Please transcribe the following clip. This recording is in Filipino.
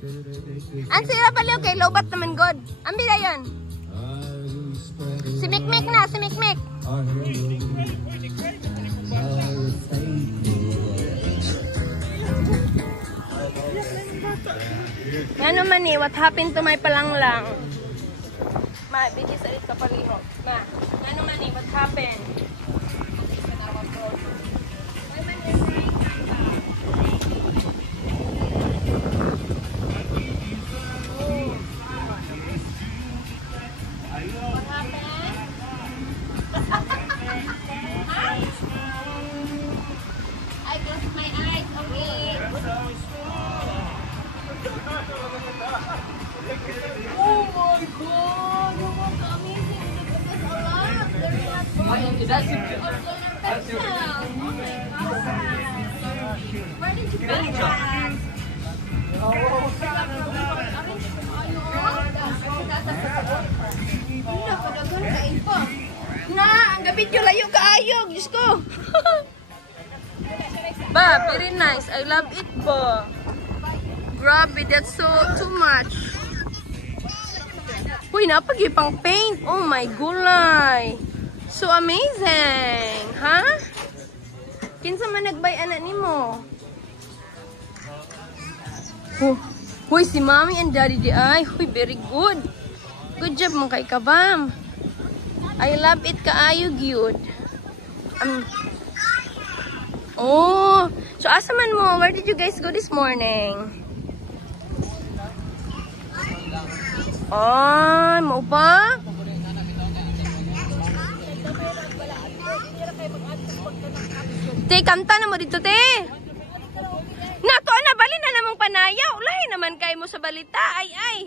Ang sira pala kay lobat naman god. Ambi na yun. Si Mikmik na, si Mikmik. Ano man eh, what happened to my palanglang? Ma, bigay sa ito paliho. Ma, ano man eh, what happened? I close my eyes, okay. Oh my god, you look amazing. Look at this a lot. There's a lot. That's it. Oh my god. Where did you get that? Na, ang gabi yung layo kaayog. Diyos ko. Ba, very nice. I love it ba. Grabe, that's so too much. Uy, napag-ipang paint. Oh my gulay. So amazing. Ha? Kinsa man nagbay anak nimo? Oh, huy, si mommy and daddy di ay. Huy, very good. Good job mong kay Kabam. I love it kaayo gyud. Oh, so asa man mo? Where did you guys go this morning? Oh, mo ba? Te, kanta na mo dito, te. Nako, nabali na namang panayaw. Ulahi naman kayo mo sa balita. Ay, ay.